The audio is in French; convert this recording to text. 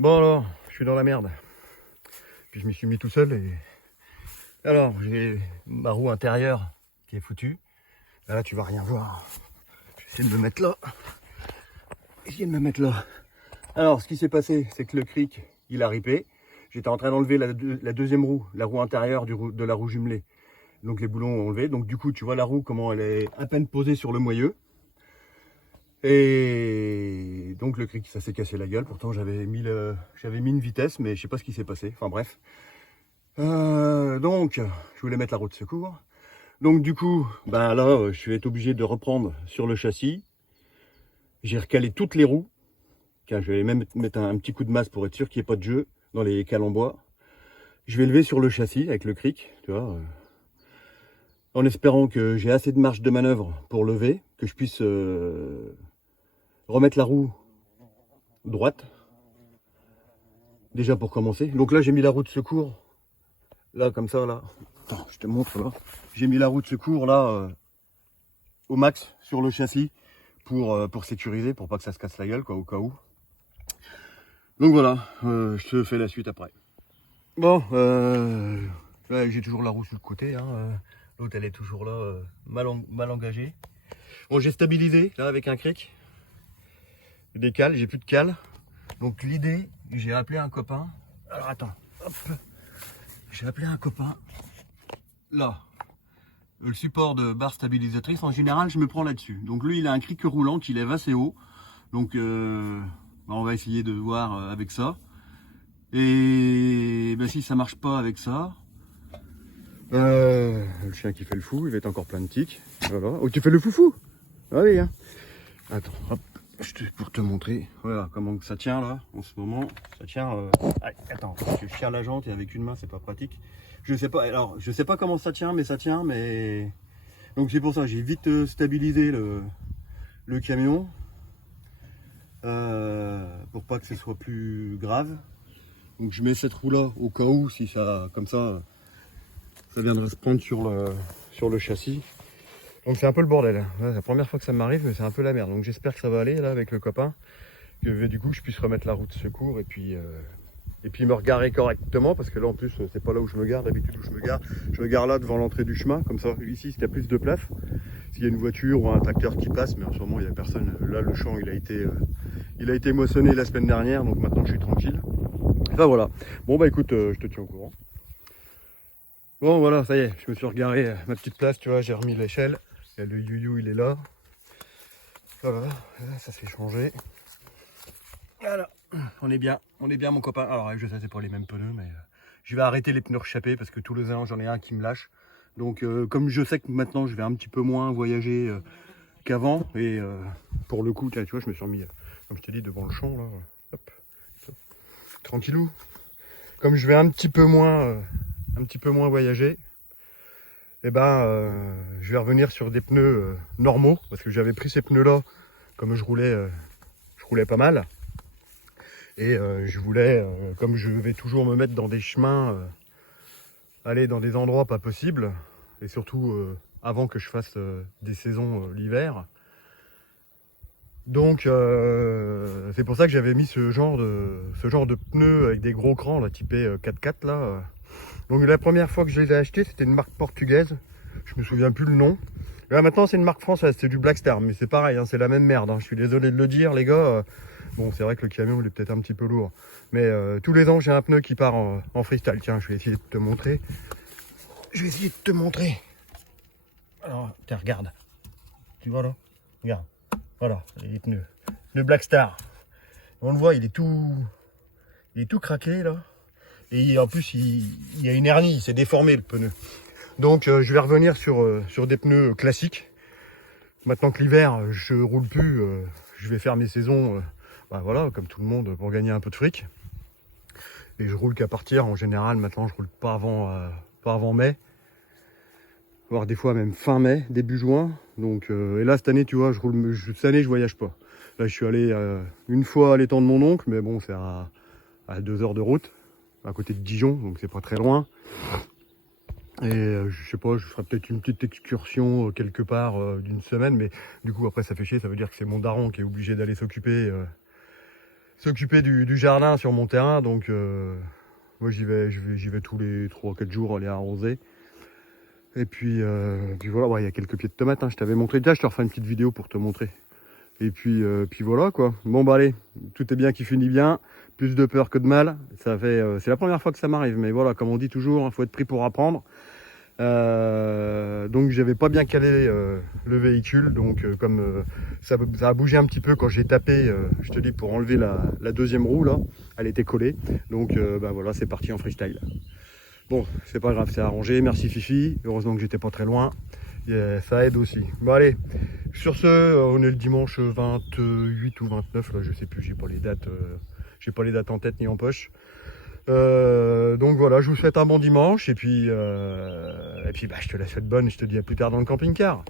Bon alors, je suis dans la merde. Puis je m'y suis mis tout seul et... Alors, j'ai ma roue intérieure qui est foutue. Là, tu vas rien voir. Je vais essayer de me mettre là. Essayer de me mettre là. Alors, ce qui s'est passé, c'est que le cric, il a ripé. J'étais en train d'enlever la deuxième roue, la roue intérieure de la roue jumelée. Donc les boulons ont enlevé. Donc du coup, tu vois la roue, comment elle est à peine posée sur le moyeu. Et donc le cric, ça s'est cassé la gueule. Pourtant, j'avais mis une vitesse, mais je sais pas ce qui s'est passé. Enfin bref. Donc, je voulais mettre la roue de secours. Donc du coup, ben là, je vais être obligé de reprendre sur le châssis. J'ai recalé toutes les roues. Tiens, je vais même mettre un petit coup de masse pour être sûr qu'il n'y ait pas de jeu dans les cales en bois. Je vais lever sur le châssis avec le cric, tu vois, en espérant que j'ai assez de marge de manœuvre pour lever, que je puisse remettre la roue droite. Déjà pour commencer. Donc là, j'ai mis la roue de secours. Là, comme ça, là. Attends, je te montre là. J'ai mis la roue de secours là au max sur le châssis pour sécuriser, pour pas que ça se casse la gueule, quoi, au cas où. Donc voilà, je te fais la suite après. Bon, ouais, j'ai toujours la roue sur le côté. Hein, l'autre, elle est toujours là, mal engagée. Bon, j'ai stabilisé là avec un cric. Des cales, j'ai plus de cales. Donc l'idée, j'ai appelé un copain. Alors attends, hop. J'ai appelé un copain. Là, le support de barre stabilisatrice, en général, je me prends là-dessus. Donc lui, il a un cric roulant qui lève assez haut. Donc on va essayer de voir avec ça. Et ben, si ça marche pas avec ça, le chien qui fait le fou, il va être encore plein de tics. Voilà. Oh, tu fais le foufou? Ah oui, hein. Attends, hop, pour te montrer. Voilà comment ça tient là, en ce moment. Ça tient. Attends, je tire la jante et avec une main, c'est pas pratique. Je sais pas. Alors, je sais pas comment ça tient, mais ça tient. Mais donc c'est pour ça, j'ai vite stabilisé le camion pour pas que ce soit plus grave. Donc je mets cette roue là au cas où, si ça, comme ça viendrait se prendre sur le châssis. Donc c'est un peu le bordel. Ouais, c'est la première fois que ça m'arrive, mais c'est un peu la merde. Donc j'espère que ça va aller là avec le copain, que du coup je puisse remettre la roue de secours et puis me regarer correctement, parce que là en plus c'est pas là où je me gare d'habitude. Où je me gare là devant l'entrée du chemin, comme ça ici il y a plus de place. S'il y a une voiture ou un tracteur qui passe, mais en ce moment il n'y a personne. Là le champ il a été moissonné la semaine dernière, donc maintenant je suis tranquille. Enfin voilà. Bon bah écoute, je te tiens au courant. Bon voilà, ça y est, je me suis regaré à ma petite place, tu vois, j'ai remis l'échelle. Le you il est là. Voilà, ça s'est changé. Voilà, on est bien mon copain. Alors je sais c'est pas les mêmes pneus, mais je vais arrêter les pneus rechappés parce que tous les ans j'en ai un qui me lâche. Donc comme je sais que maintenant je vais un petit peu moins voyager qu'avant, et pour le coup, tu vois, je me suis remis, comme je t'ai dit, devant le champ là. Hop, tranquillou. Comme je vais un petit peu moins voyager, et ben je vais revenir sur des pneus normaux, parce que j'avais pris ces pneus là comme je roulais pas mal, et je voulais, comme je vais toujours me mettre dans des chemins, aller dans des endroits pas possibles, et surtout avant que je fasse des saisons l'hiver. Donc c'est pour ça que j'avais mis ce genre de pneus avec des gros crans là, typé 4x4 là. Donc la première fois que je les ai achetés, c'était une marque portugaise. Je me souviens plus le nom. Là maintenant c'est une marque française, c'est du Blackstar, mais c'est pareil, hein, c'est la même merde. Hein. Je suis désolé de le dire les gars. Bon, c'est vrai que le camion il est peut-être un petit peu lourd. Mais tous les ans j'ai un pneu qui part en freestyle. Tiens, je vais essayer de te montrer. Alors, tiens, regarde. Tu vois là? Regarde. Voilà, les pneus. Le Blackstar. On le voit, il est tout craqué là. Et en plus, il y a une hernie, il s'est déformé le pneu. Donc je vais revenir sur des pneus classiques. Maintenant que l'hiver, je roule plus, je vais faire mes saisons, bah voilà, comme tout le monde, pour gagner un peu de fric. Et je roule qu'à partir, en général, maintenant je roule pas avant mai. Voire des fois même fin mai, début juin. Donc, et là cette année, tu vois, cette année je voyage pas. Là je suis allé une fois à l'étang de mon oncle, mais bon, c'est à 2 heures de route, à côté de Dijon, donc c'est pas très loin. Et je sais pas, je ferai peut-être une petite excursion quelque part d'une semaine, mais du coup après ça fait chier, ça veut dire que c'est mon daron qui est obligé d'aller s'occuper s'occuper du jardin sur mon terrain, donc moi j'y vais tous les 3-4 jours aller arroser. Et puis voilà, ouais, il y a quelques pieds de tomates, hein, je t'avais montré déjà, je te referai une petite vidéo pour te montrer. Et puis voilà quoi. Bon bah allez, tout est bien qui finit bien, plus de peur que de mal. Ça fait, c'est la première fois que ça m'arrive, mais voilà, comme on dit toujours, il faut être pris pour apprendre. Donc j'avais pas bien calé le véhicule, donc comme ça a bougé un petit peu quand j'ai tapé, je te dis, pour enlever la deuxième roue là, elle était collée. Donc bah voilà, c'est parti en freestyle. Bon, c'est pas grave, c'est arrangé. Merci Fifi, heureusement que j'étais pas très loin. Ça aide aussi. Bon allez, sur ce, on est le dimanche 28 ou 29, là je sais plus, j'ai pas les dates en tête ni en poche. Donc voilà, je vous souhaite un bon dimanche et puis bah, je te la souhaite bonne, je te dis à plus tard dans le camping-car.